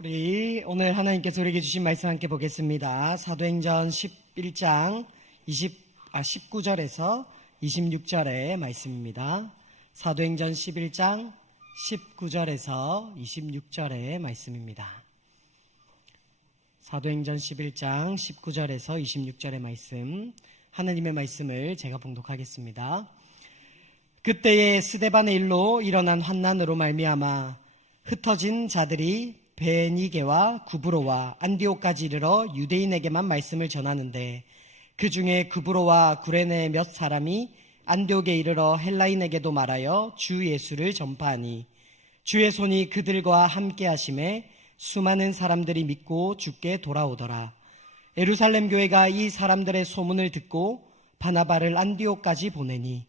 우리 오늘 하나님께서 우리에게 주신 말씀 함께 보겠습니다. 사도행전 11장 19절에서 26절의 말씀입니다. 사도행전 11장 19절에서 26절의 말씀입니다. 사도행전 11장 19절에서 26절의 말씀, 하나님의 말씀을 제가 봉독하겠습니다. 그때에 스데반의 일로 일어난 환난으로 말미암아 흩어진 자들이 베니게와 구브로와 안디옥까지 이르러 유대인에게만 말씀을 전하는데, 그 중에 구브로와 구레네 몇 사람이 안디옥에 이르러 헬라인에게도 말하여 주 예수를 전파하니, 주의 손이 그들과 함께 하심에 수많은 사람들이 믿고 주께 돌아오더라. 예루살렘 교회가 이 사람들의 소문을 듣고 바나바를 안디옥까지 보내니,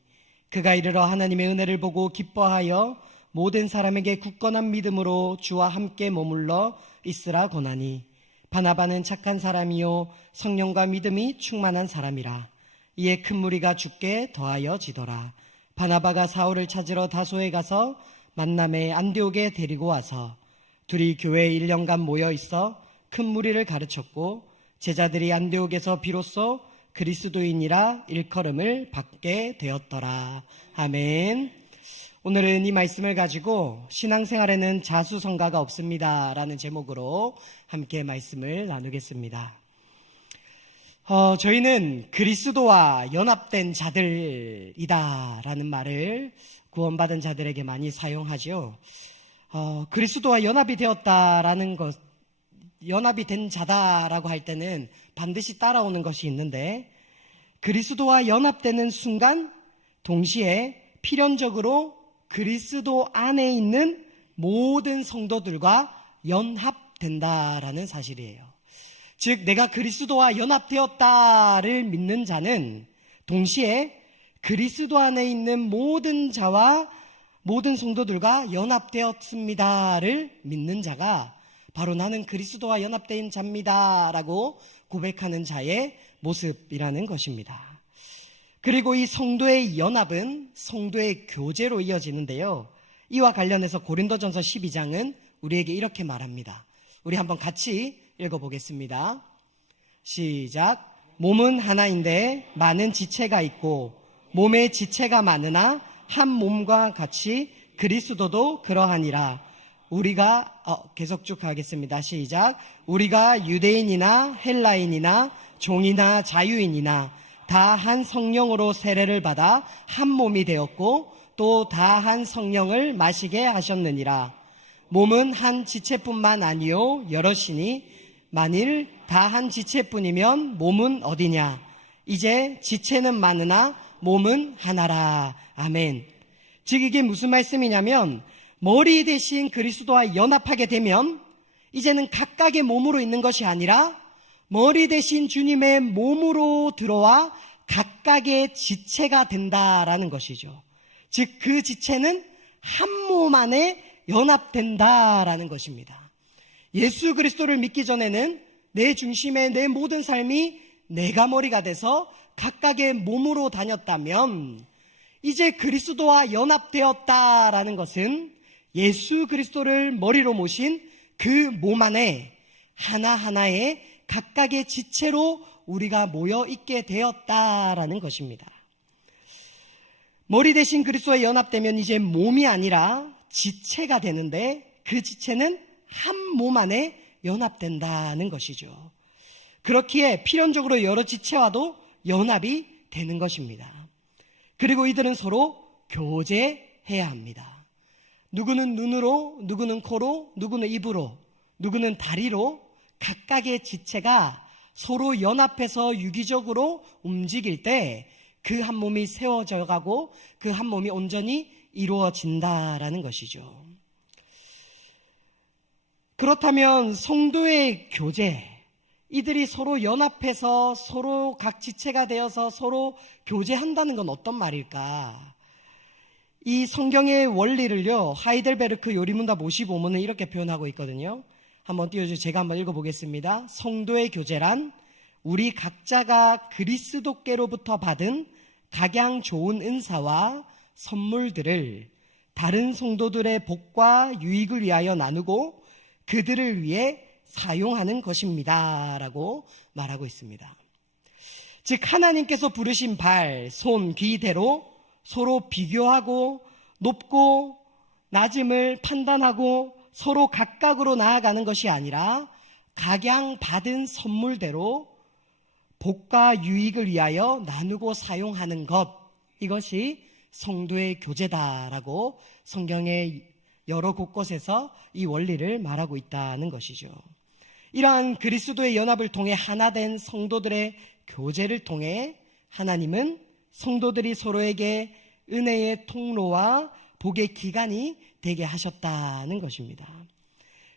그가 이르러 하나님의 은혜를 보고 기뻐하여 모든 사람에게 굳건한 믿음으로 주와 함께 머물러 있으라 권하니, 바나바는 착한 사람이요 성령과 믿음이 충만한 사람이라. 이에 큰 무리가 주께 더하여 지더라. 바나바가 사울을 찾으러 다소에 가서 만남에 안디옥에 데리고 와서 둘이 교회에 1년간 모여 있어 큰 무리를 가르쳤고, 제자들이 안디옥에서 비로소 그리스도인이라 일컬음을 받게 되었더라. 아멘. 오늘은 이 말씀을 가지고 신앙생활에는 자수성가가 없습니다 라는 제목으로 함께 말씀을 나누겠습니다. 저희는 그리스도와 연합된 자들이다 라는 말을 구원받은 자들에게 많이 사용하죠. 그리스도와 연합이 되었다라는 것, 연합이 된 자다라고 할 때는 반드시 따라오는 것이 있는데, 그리스도와 연합되는 순간 동시에 필연적으로 그리스도 안에 있는 모든 성도들과 연합된다라는 사실이에요. 즉, 내가 그리스도와 연합되었다를 믿는 자는 동시에 그리스도 안에 있는 모든 자와 모든 성도들과 연합되었습니다를 믿는 자가 바로 나는 그리스도와 연합된 자입니다라고 고백하는 자의 모습이라는 것입니다. 그리고 이 성도의 연합은 성도의 교제로 이어지는데요. 이와 관련해서 고린도전서 12장은 우리에게 이렇게 말합니다. 우리 한번 같이 읽어보겠습니다. 시작. 몸은 하나인데 많은 지체가 있고 몸에 지체가 많으나 한 몸과 같이 그리스도도 그러하니라. 우리가 계속 쭉 하겠습니다. 시작. 우리가 유대인이나 헬라인이나 종이나 자유인이나 다 한 성령으로 세례를 받아 한 몸이 되었고 또 다 한 성령을 마시게 하셨느니라. 몸은 한 지체뿐만 아니요 여럿이니 만일 다 한 지체뿐이면 몸은 어디냐. 이제 지체는 많으나 몸은 하나라. 아멘. 즉 이게 무슨 말씀이냐면, 머리 대신 그리스도와 연합하게 되면 이제는 각각의 몸으로 있는 것이 아니라 머리 대신 주님의 몸으로 들어와 각각의 지체가 된다라는 것이죠. 즉 그 지체는 한 몸 안에 연합된다라는 것입니다. 예수 그리스도를 믿기 전에는 내 중심의 내 모든 삶이 내가 머리가 돼서 각각의 몸으로 다녔다면, 이제 그리스도와 연합되었다라는 것은 예수 그리스도를 머리로 모신 그 몸 안에 하나하나의 각각의 지체로 우리가 모여 있게 되었다라는 것입니다. 머리 대신 그리스도와 연합되면 이제 몸이 아니라 지체가 되는데, 그 지체는 한 몸 안에 연합된다는 것이죠. 그렇기에 필연적으로 여러 지체와도 연합이 되는 것입니다. 그리고 이들은 서로 교제해야 합니다. 누구는 눈으로, 누구는 코로, 누구는 입으로, 누구는 다리로 각각의 지체가 서로 연합해서 유기적으로 움직일 때 그 한 몸이 세워져 가고 그 한 몸이 온전히 이루어진다라는 것이죠. 그렇다면 성도의 교제, 이들이 서로 연합해서 서로 각 지체가 되어서 서로 교제한다는 건 어떤 말일까? 이 성경의 원리를요, 하이델베르크 요리문답 55문은 이렇게 표현하고 있거든요. 한번 띄워주세요. 제가 한번 읽어보겠습니다. 성도의 교제란 우리 각자가 그리스도께로부터 받은 각양 좋은 은사와 선물들을 다른 성도들의 복과 유익을 위하여 나누고 그들을 위해 사용하는 것입니다 라고 말하고 있습니다. 즉 하나님께서 부르신 발, 손, 귀대로 서로 비교하고 높고 낮음을 판단하고 서로 각각으로 나아가는 것이 아니라 각양 받은 선물대로 복과 유익을 위하여 나누고 사용하는 것, 이것이 성도의 교제다라고 성경의 여러 곳곳에서 이 원리를 말하고 있다는 것이죠. 이러한 그리스도의 연합을 통해 하나 된 성도들의 교제를 통해 하나님은 성도들이 서로에게 은혜의 통로와 복의 기간이 되게 하셨다는 것입니다.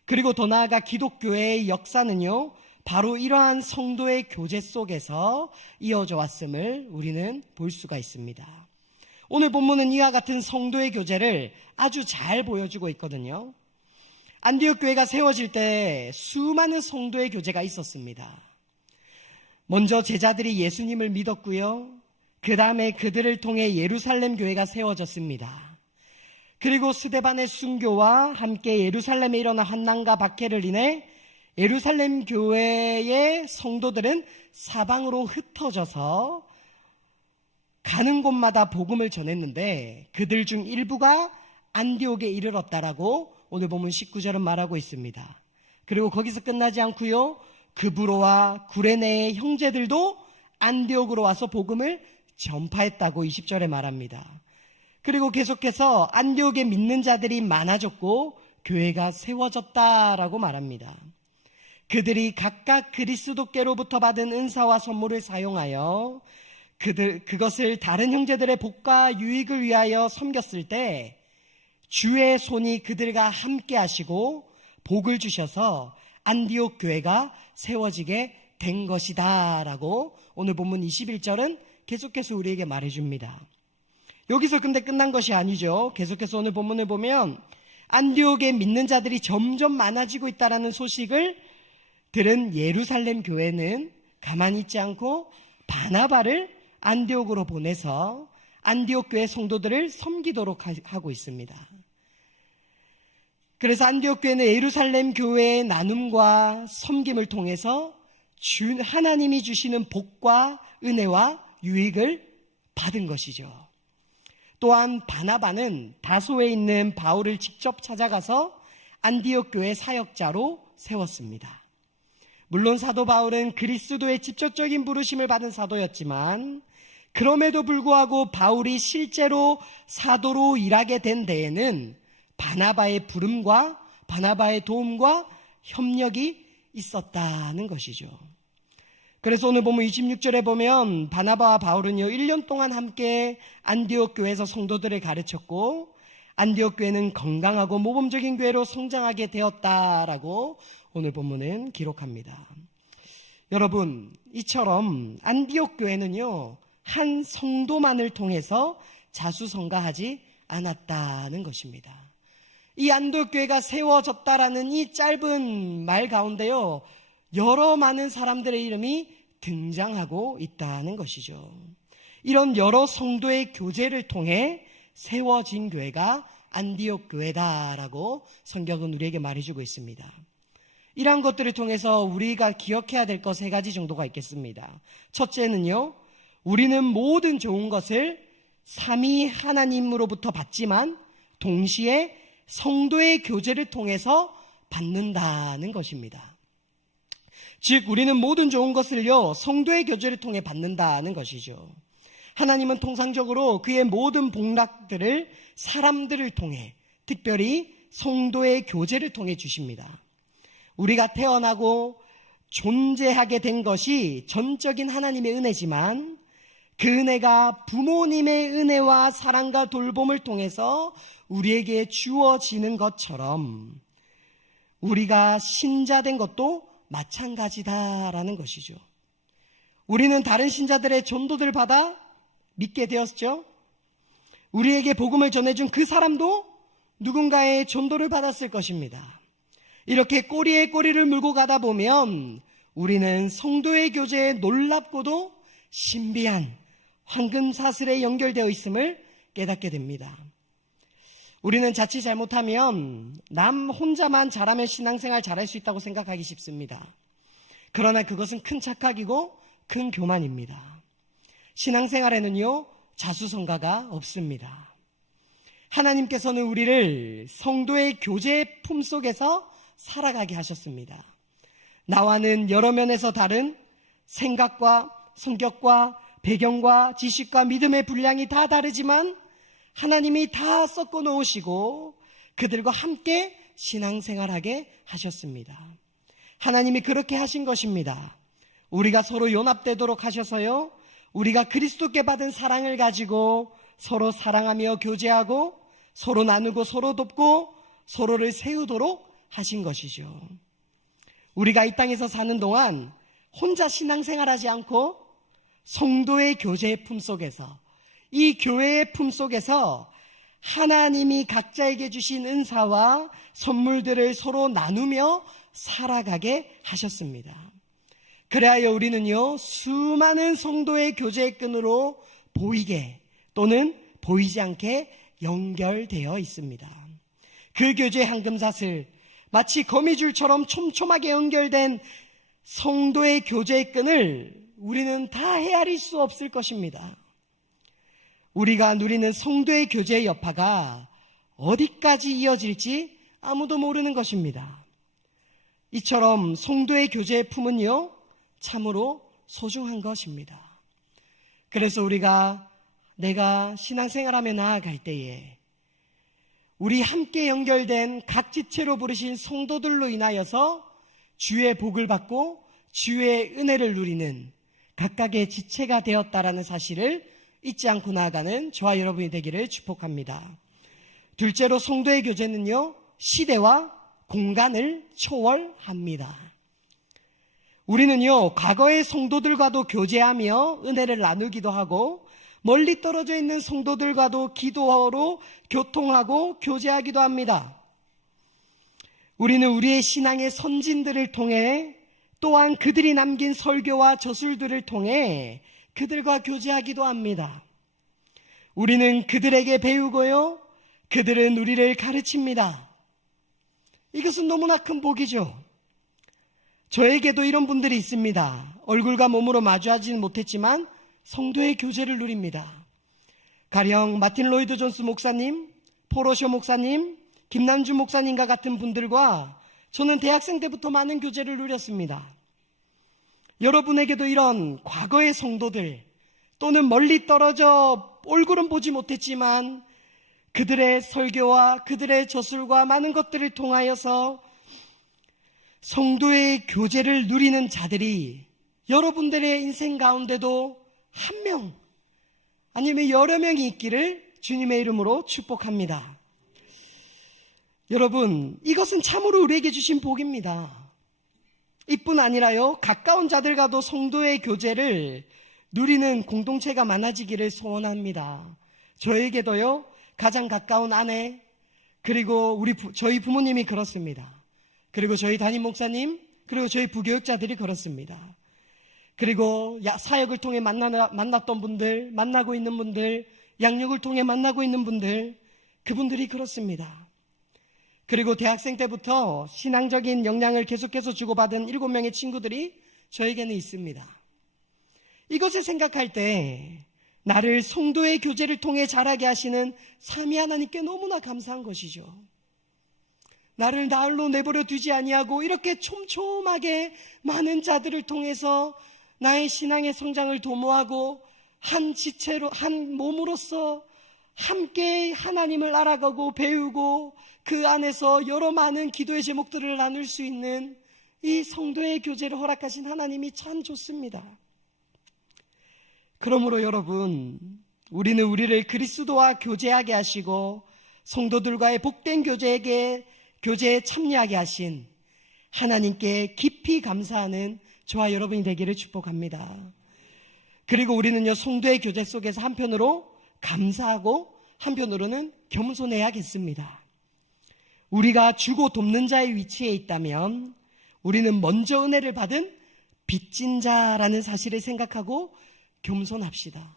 그리고 더 나아가 기독교의 역사는요, 바로 이러한 성도의 교제 속에서 이어져 왔음을 우리는 볼 수가 있습니다. 오늘 본문은 이와 같은 성도의 교제를 아주 잘 보여주고 있거든요. 안디옥 교회가 세워질 때 수많은 성도의 교제가 있었습니다. 먼저 제자들이 예수님을 믿었고요. 그 다음에 그들을 통해 예루살렘 교회가 세워졌습니다. 그리고 스데반의 순교와 함께 예루살렘에 일어난 환난과 박해를 인해 예루살렘 교회의 성도들은 사방으로 흩어져서 가는 곳마다 복음을 전했는데 그들 중 일부가 안디옥에 이르렀다라고 오늘 보면 19절은 말하고 있습니다. 그리고 거기서 끝나지 않고요, 그브로와 구레네의 형제들도 안디옥으로 와서 복음을 전파했다고 20절에 말합니다. 그리고 계속해서 안디옥에 믿는 자들이 많아졌고 교회가 세워졌다라고 말합니다. 그들이 각각 그리스도께로부터 받은 은사와 선물을 사용하여 그것을 다른 형제들의 복과 유익을 위하여 섬겼을 때 주의 손이 그들과 함께 하시고 복을 주셔서 안디옥 교회가 세워지게 된 것이다 라고 오늘 본문 21절은 계속해서 우리에게 말해줍니다. 여기서 근데 끝난 것이 아니죠. 계속해서 오늘 본문을 보면 안디옥에 믿는 자들이 점점 많아지고 있다는 소식을 들은 예루살렘 교회는 가만히 있지 않고 바나바를 안디옥으로 보내서 안디옥 교회 성도들을 섬기도록 하고 있습니다. 그래서 안디옥 교회는 예루살렘 교회의 나눔과 섬김을 통해서 하나님이 주시는 복과 은혜와 유익을 받은 것이죠. 또한 바나바는 다소에 있는 바울을 직접 찾아가서 안디옥 교회 사역자로 세웠습니다. 물론 사도 바울은 그리스도의 직접적인 부르심을 받은 사도였지만 그럼에도 불구하고 바울이 실제로 사도로 일하게 된 데에는 바나바의 부름과 바나바의 도움과 협력이 있었다는 것이죠. 그래서 오늘 보면 26절에 보면 바나바와 바울은요 1년 동안 함께 안디옥 교회에서 성도들을 가르쳤고 안디옥 교회는 건강하고 모범적인 교회로 성장하게 되었다라고 오늘 본문은 기록합니다. 여러분, 이처럼 안디옥 교회는요 한 성도만을 통해서 자수성가하지 않았다는 것입니다. 이 안디옥 교회가 세워졌다라는 이 짧은 말 가운데요 여러 많은 사람들의 이름이 등장하고 있다는 것이죠. 이런 여러 성도의 교제를 통해 세워진 교회가 안디옥 교회다라고 성경은 우리에게 말해주고 있습니다. 이러한 것들을 통해서 우리가 기억해야 될 것 3가지 정도가 있겠습니다. 첫째는요, 우리는 모든 좋은 것을 삼위 하나님으로부터 받지만 동시에 성도의 교제를 통해서 받는다는 것입니다. 즉 우리는 모든 좋은 것을요 성도의 교제를 통해 받는다는 것이죠. 하나님은 통상적으로 그의 모든 복락들을 사람들을 통해, 특별히 성도의 교제를 통해 주십니다. 우리가 태어나고 존재하게 된 것이 전적인 하나님의 은혜지만 그 은혜가 부모님의 은혜와 사랑과 돌봄을 통해서 우리에게 주어지는 것처럼 우리가 신자된 것도 마찬가지다라는 것이죠. 우리는 다른 신자들의 전도를 받아 믿게 되었죠. 우리에게 복음을 전해준 그 사람도 누군가의 전도를 받았을 것입니다. 이렇게 꼬리에 꼬리를 물고 가다 보면 우리는 성도의 교제에 놀랍고도 신비한 황금사슬에 연결되어 있음을 깨닫게 됩니다. 우리는 자칫 잘못하면 남 혼자만 잘하면 신앙생활 잘할 수 있다고 생각하기 쉽습니다. 그러나 그것은 큰 착각이고 큰 교만입니다. 신앙생활에는요, 자수성가가 없습니다. 하나님께서는 우리를 성도의 교제의 품속에서 살아가게 하셨습니다. 나와는 여러 면에서 다른 생각과 성격과 배경과 지식과 믿음의 분량이 다 다르지만 하나님이 다 섞어 놓으시고 그들과 함께 신앙생활하게 하셨습니다. 하나님이 그렇게 하신 것입니다. 우리가 서로 연합되도록 하셔서요, 우리가 그리스도께 받은 사랑을 가지고 서로 사랑하며 교제하고 서로 나누고 서로 돕고 서로를 세우도록 하신 것이죠. 우리가 이 땅에서 사는 동안 혼자 신앙생활하지 않고 성도의 교제의 품속에서, 이 교회의 품속에서 하나님이 각자에게 주신 은사와 선물들을 서로 나누며 살아가게 하셨습니다. 그래야 우리는요, 수많은 성도의 교제의 끈으로 보이게 또는 보이지 않게 연결되어 있습니다. 그 교제의 황금사슬, 마치 거미줄처럼 촘촘하게 연결된 성도의 교제의 끈을 우리는 다 헤아릴 수 없을 것입니다. 우리가 누리는 성도의 교제의 여파가 어디까지 이어질지 아무도 모르는 것입니다. 이처럼 성도의 교제의 품은요, 참으로 소중한 것입니다. 그래서 내가 신앙생활하며 나아갈 때에 우리 함께 연결된 각 지체로 부르신 성도들로 인하여서 주의 복을 받고 주의 은혜를 누리는 각각의 지체가 되었다라는 사실을 잊지 않고 나아가는 저와 여러분이 되기를 축복합니다. 둘째로 성도의 교제는요, 시대와 공간을 초월합니다. 우리는요, 과거의 성도들과도 교제하며 은혜를 나누기도 하고 멀리 떨어져 있는 성도들과도 기도로 교통하고 교제하기도 합니다. 우리는 우리의 신앙의 선진들을 통해 또한 그들이 남긴 설교와 저술들을 통해 그들과 교제하기도 합니다. 우리는 그들에게 배우고요, 그들은 우리를 가르칩니다. 이것은 너무나 큰 복이죠. 저에게도 이런 분들이 있습니다. 얼굴과 몸으로 마주하지는 못했지만 성도의 교제를 누립니다. 가령 마틴 로이드 존스 목사님, 포로쇼 목사님, 김남준 목사님과 같은 분들과 저는 대학생 때부터 많은 교제를 누렸습니다. 여러분에게도 이런 과거의 성도들 또는 멀리 떨어져 얼굴은 보지 못했지만 그들의 설교와 그들의 저술과 많은 것들을 통하여서 성도의 교제를 누리는 자들이 여러분들의 인생 가운데도 한 명 아니면 여러 명이 있기를 주님의 이름으로 축복합니다. 여러분, 이것은 참으로 우리에게 주신 복입니다. 이뿐 아니라요, 가까운 자들과도 성도의 교제를 누리는 공동체가 많아지기를 소원합니다. 저에게도요, 가장 가까운 아내, 그리고 저희 부모님이 그렇습니다. 그리고 저희 담임 목사님, 그리고 저희 부교육자들이 그렇습니다. 그리고 사역을 통해 만났던 분들, 만나고 있는 분들, 양육을 통해 만나고 있는 분들, 그분들이 그렇습니다. 그리고 대학생 때부터 신앙적인 영향을 계속해서 주고받은 7명의 친구들이 저에게는 있습니다. 이것을 생각할 때 나를 성도의 교제를 통해 자라게 하시는 삼위 하나님께 너무나 감사한 것이죠. 나를 나홀로 내버려 두지 아니하고 이렇게 촘촘하게 많은 자들을 통해서 나의 신앙의 성장을 도모하고 한 지체로, 한 몸으로서 함께 하나님을 알아가고 배우고 그 안에서 여러 많은 기도의 제목들을 나눌 수 있는 이 성도의 교제를 허락하신 하나님이 참 좋습니다. 그러므로 여러분, 우리는 우리를 그리스도와 교제하게 하시고 성도들과의 복된 교제에 참여하게 하신 하나님께 깊이 감사하는 저와 여러분이 되기를 축복합니다. 그리고 우리는요, 성도의 교제 속에서 한편으로 감사하고 한편으로는 겸손해야겠습니다. 우리가 주고 돕는 자의 위치에 있다면 우리는 먼저 은혜를 받은 빚진 자라는 사실을 생각하고 겸손합시다.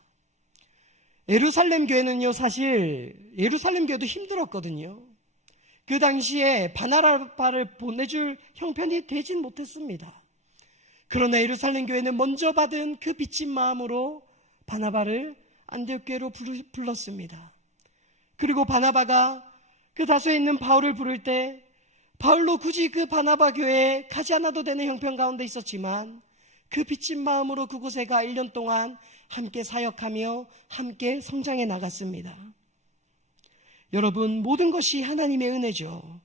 예루살렘 교회는요, 사실 예루살렘 교회도 힘들었거든요. 그 당시에 바나바를 보내줄 형편이 되진 못했습니다. 그러나 예루살렘 교회는 먼저 받은 그 빚진 마음으로 바나바를 안디옥 교회로 불렀습니다. 그리고 바나바가 그 다소에 있는 바울을 부를 때 바울로 굳이 그 바나바 교회에 가지 않아도 되는 형편 가운데 있었지만 그 빚진 마음으로 그곳에 가 1년 동안 함께 사역하며 함께 성장해 나갔습니다. 여러분, 모든 것이 하나님의 은혜죠.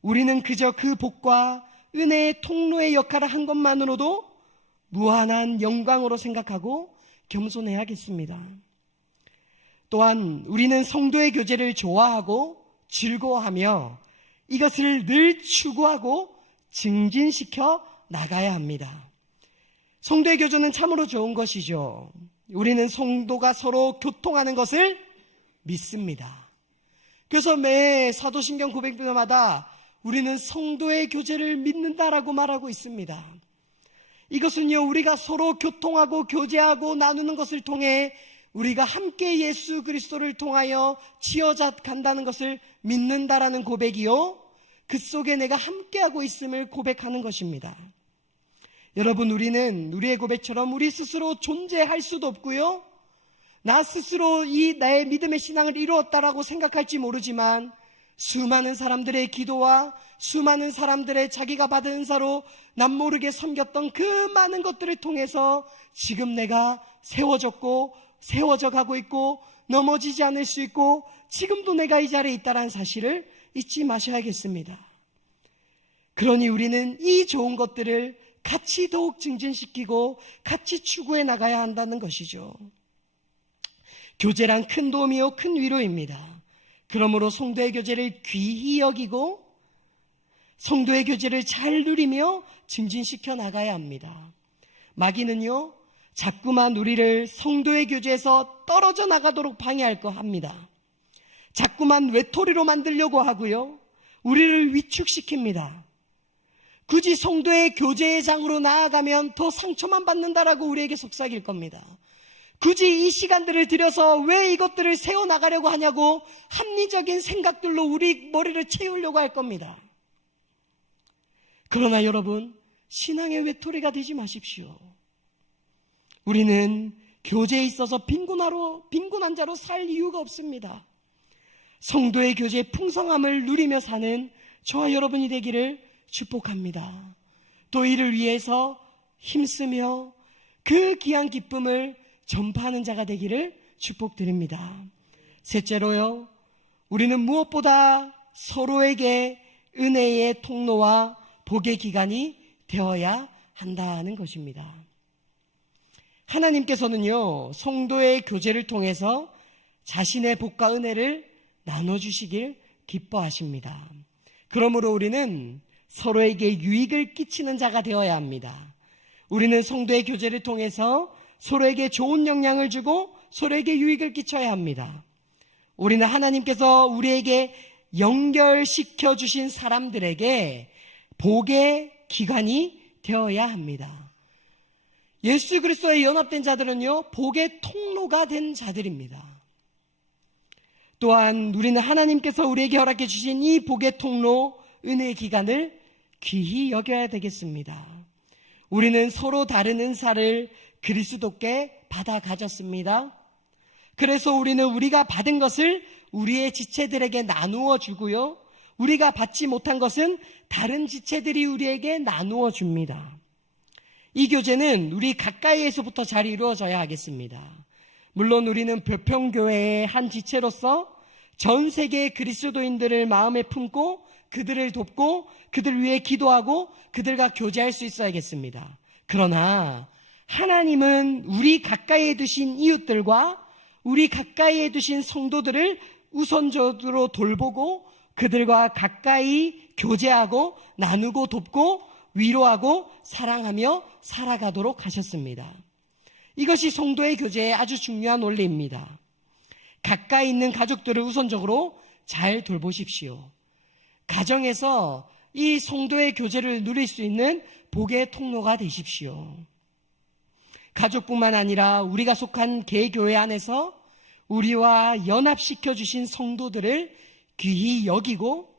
우리는 그저 그 복과 은혜의 통로의 역할을 한 것만으로도 무한한 영광으로 생각하고 겸손해야겠습니다. 또한 우리는 성도의 교제를 좋아하고 즐거워하며 이것을 늘 추구하고 증진시켜 나가야 합니다. 성도의 교제는 참으로 좋은 것이죠. 우리는 성도가 서로 교통하는 것을 믿습니다. 그래서 매 사도신경 고백마다 우리는 성도의 교제를 믿는다라고 말하고 있습니다. 이것은요, 우리가 서로 교통하고 교제하고 나누는 것을 통해 우리가 함께 예수 그리스도를 통하여 지어져 간다는 것을 믿는다라는 고백이요, 그 속에 내가 함께하고 있음을 고백하는 것입니다. 여러분, 우리는 우리의 고백처럼 우리 스스로 존재할 수도 없고요, 나 스스로 나의 믿음의 신앙을 이루었다라고 생각할지 모르지만 수많은 사람들의 기도와 수많은 사람들의 자기가 받은 은사로 남모르게 섬겼던 그 많은 것들을 통해서 지금 내가 세워졌고 세워져 가고 있고 넘어지지 않을 수 있고 지금도 내가 이 자리에 있다는 사실을 잊지 마셔야겠습니다. 그러니 우리는 이 좋은 것들을 같이 더욱 증진시키고 같이 추구해 나가야 한다는 것이죠. 교제란 큰 도움이요 큰 위로입니다. 그러므로 성도의 교제를 귀히 여기고 성도의 교제를 잘 누리며 증진시켜 나가야 합니다. 마귀는요, 자꾸만 우리를 성도의 교제에서 떨어져 나가도록 방해할 합니다. 자꾸만 외톨이로 만들려고 하고요, 우리를 위축시킵니다. 굳이 성도의 교제의 장으로 나아가면 더 상처만 받는다라고 우리에게 속삭일 겁니다. 굳이 이 시간들을 들여서 왜 이것들을 세워나가려고 하냐고 합리적인 생각들로 우리 머리를 채우려고 할 겁니다. 그러나 여러분, 신앙의 외톨이가 되지 마십시오. 우리는 교제에 있어서 빈곤한 자로 살 이유가 없습니다. 성도의 교제의 풍성함을 누리며 사는 저와 여러분이 되기를 축복합니다. 또 이를 위해서 힘쓰며 그 귀한 기쁨을 전파하는 자가 되기를 축복드립니다. 셋째로요, 우리는 무엇보다 서로에게 은혜의 통로와 복의 기간이 되어야 한다는 것입니다. 하나님께서는요, 성도의 교제를 통해서 자신의 복과 은혜를 나눠주시길 기뻐하십니다. 그러므로 우리는 서로에게 유익을 끼치는 자가 되어야 합니다. 우리는 성도의 교제를 통해서 서로에게 좋은 영향을 주고 서로에게 유익을 끼쳐야 합니다. 우리는 하나님께서 우리에게 연결시켜 주신 사람들에게 복의 기관이 되어야 합니다. 예수 그리스도에 연합된 자들은요, 복의 통로가 된 자들입니다. 또한 우리는 하나님께서 우리에게 허락해 주신 이 복의 통로, 은혜의 기간을 귀히 여겨야 되겠습니다. 우리는 서로 다른 은사를 그리스도께 받아 가졌습니다. 그래서 우리는 우리가 받은 것을 우리의 지체들에게 나누어 주고요, 우리가 받지 못한 것은 다른 지체들이 우리에게 나누어 줍니다. 이 교제는 우리 가까이에서부터 잘 이루어져야 하겠습니다. 물론 우리는 별평교회의 한 지체로서 전 세계의 그리스도인들을 마음에 품고 그들을 돕고 그들 위해 기도하고 그들과 교제할 수 있어야겠습니다. 그러나 하나님은 우리 가까이에 두신 이웃들과 우리 가까이에 두신 성도들을 우선적으로 돌보고 그들과 가까이 교제하고 나누고 돕고 위로하고 사랑하며 살아가도록 하셨습니다. 이것이 성도의 교제의 아주 중요한 원리입니다. 가까이 있는 가족들을 우선적으로 잘 돌보십시오. 가정에서 이 성도의 교제를 누릴 수 있는 복의 통로가 되십시오. 가족뿐만 아니라 우리가 속한 개교회 안에서 우리와 연합시켜 주신 성도들을 귀히 여기고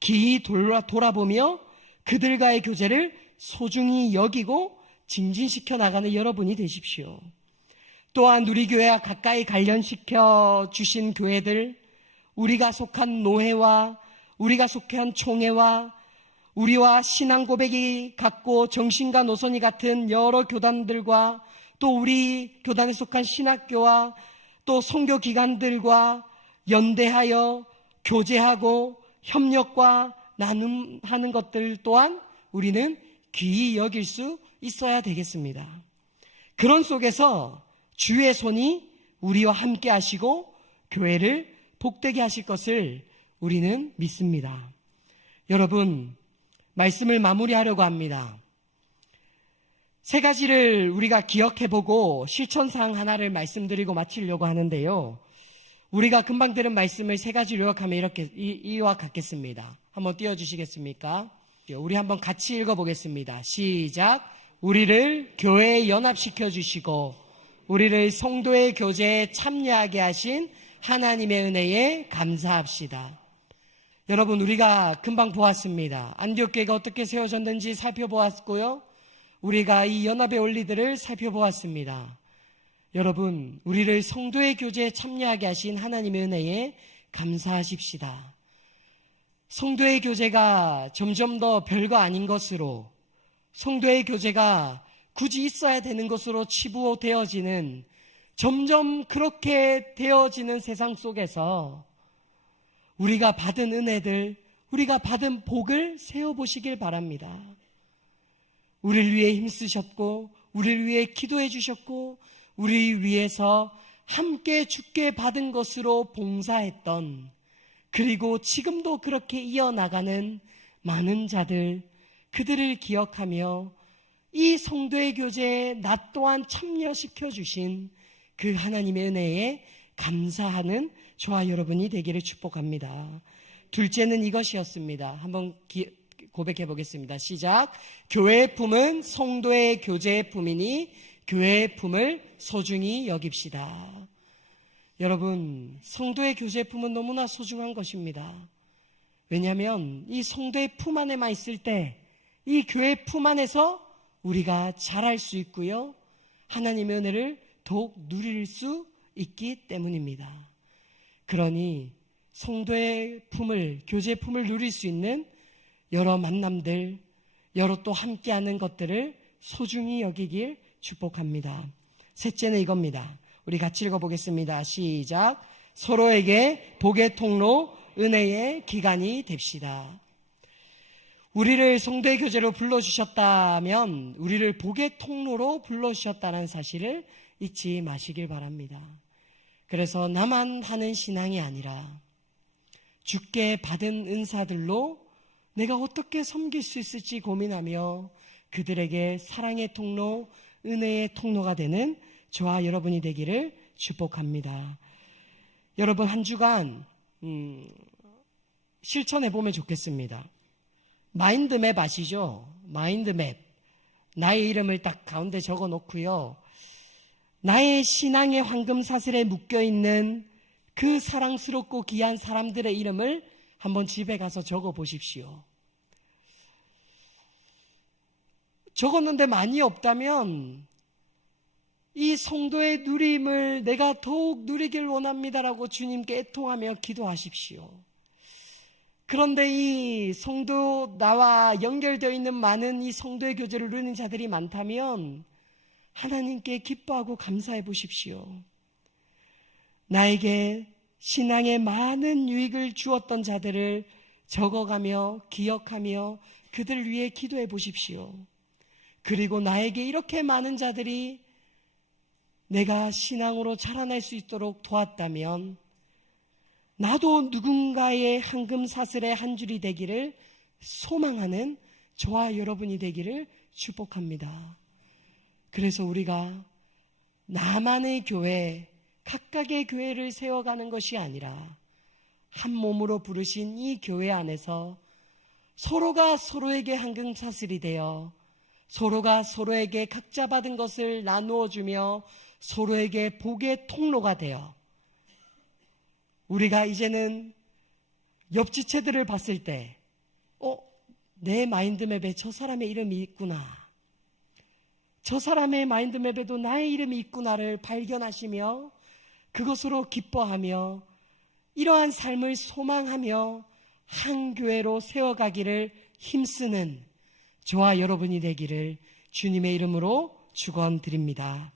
귀히 돌아보며 그들과의 교제를 소중히 여기고 증진시켜 나가는 여러분이 되십시오. 또한 우리 교회와 가까이 관련시켜 주신 교회들, 우리가 속한 노회와 우리가 속한 총회와 우리와 신앙 고백이 같고 정신과 노선이 같은 여러 교단들과 또 우리 교단에 속한 신학교와 또 선교기관들과 연대하여 교제하고 협력과 나눔하는 것들 또한 우리는 귀히 여길 수 있어야 되겠습니다. 그런 속에서 주의 손이 우리와 함께 하시고 교회를 복되게 하실 것을 우리는 믿습니다. 여러분, 말씀을 마무리하려고 합니다. 세 가지를 우리가 기억해보고 실천사항 하나를 말씀드리고 마치려고 하는데요. 우리가 금방 들은 말씀을 세 가지로 요약하면 이렇게 이와 같겠습니다. 한번 띄워주시겠습니까? 우리 한번 같이 읽어보겠습니다. 시작. 우리를 교회에 연합시켜 주시고 우리를 성도의 교제에 참여하게 하신 하나님의 은혜에 감사합시다. 여러분, 우리가 금방 보았습니다. 안디옥교회가 어떻게 세워졌는지 살펴보았고요. 우리가 이 연합의 원리들을 살펴보았습니다. 여러분, 우리를 성도의 교제에 참여하게 하신 하나님의 은혜에 감사하십시다. 성도의 교제가 점점 더 별거 아닌 것으로, 성도의 교제가 굳이 있어야 되는 것으로 치부되어지는, 점점 그렇게 되어지는 세상 속에서 우리가 받은 은혜들, 우리가 받은 복을 세워보시길 바랍니다. 우리를 위해 힘쓰셨고 우리를 위해 기도해 주셨고 우리를 위해서 함께 주께 받은 것으로 봉사했던, 그리고 지금도 그렇게 이어나가는 많은 자들, 그들을 기억하며 이 성도의 교제에 나 또한 참여시켜 주신 그 하나님의 은혜에 감사하는 저와 여러분이 되기를 축복합니다. 둘째는 이것이었습니다. 한번 고백해 보겠습니다. 시작. 교회의 품은 성도의 교제의 품이니 교회의 품을 소중히 여깁시다. 여러분, 성도의 교제의 품은 너무나 소중한 것입니다. 왜냐하면 이 성도의 품 안에만 있을 때 이 교회의 품 안에서 우리가 자랄 수 있고요, 하나님의 은혜를 더욱 누릴 수 있기 때문입니다. 그러니 성도의 품을, 교제의 품을 누릴 수 있는 여러 만남들, 여러 또 함께하는 것들을 소중히 여기길 축복합니다. 셋째는 이겁니다. 우리 같이 읽어보겠습니다. 시작. 서로에게 복의 통로, 은혜의 기간이 됩시다. 우리를 성도의 교제로 불러주셨다면 우리를 복의 통로로 불러주셨다는 사실을 잊지 마시길 바랍니다. 그래서 나만 하는 신앙이 아니라 주께 받은 은사들로 내가 어떻게 섬길 수 있을지 고민하며 그들에게 사랑의 통로, 은혜의 통로가 되는 저와 여러분이 되기를 축복합니다. 여러분, 한 주간 실천해보면 좋겠습니다. 마인드맵 아시죠? 마인드맵. 나의 이름을 딱 가운데 적어 놓고요, 나의 신앙의 황금사슬에 묶여있는 그 사랑스럽고 귀한 사람들의 이름을 한번 집에 가서 적어 보십시오. 적었는데 많이 없다면 이 성도의 누림을 내가 더욱 누리길 원합니다라고 주님께 애통하며 기도하십시오. 그런데 이 성도, 나와 연결되어 있는 많은 이 성도의 교제를 누리는 자들이 많다면 하나님께 기뻐하고 감사해 보십시오. 나에게 신앙에 많은 유익을 주었던 자들을 적어가며 기억하며 그들을 위해 기도해 보십시오. 그리고 나에게 이렇게 많은 자들이 내가 신앙으로 자라날 수 있도록 도왔다면 나도 누군가의 황금사슬의 한 줄이 되기를 소망하는 저와 여러분이 되기를 축복합니다. 그래서 우리가 나만의 교회, 각각의 교회를 세워가는 것이 아니라 한 몸으로 부르신 이 교회 안에서 서로가 서로에게 황금사슬이 되어 서로가 서로에게 각자 받은 것을 나누어 주며 서로에게 복의 통로가 되어 우리가 이제는 옆 지체들을 봤을 때 내 마인드맵에 저 사람의 이름이 있구나, 저 사람의 마인드맵에도 나의 이름이 있구나를 발견하시며 그것으로 기뻐하며 이러한 삶을 소망하며 한 교회로 세워가기를 힘쓰는 저와 여러분이 되기를 주님의 이름으로 축원드립니다.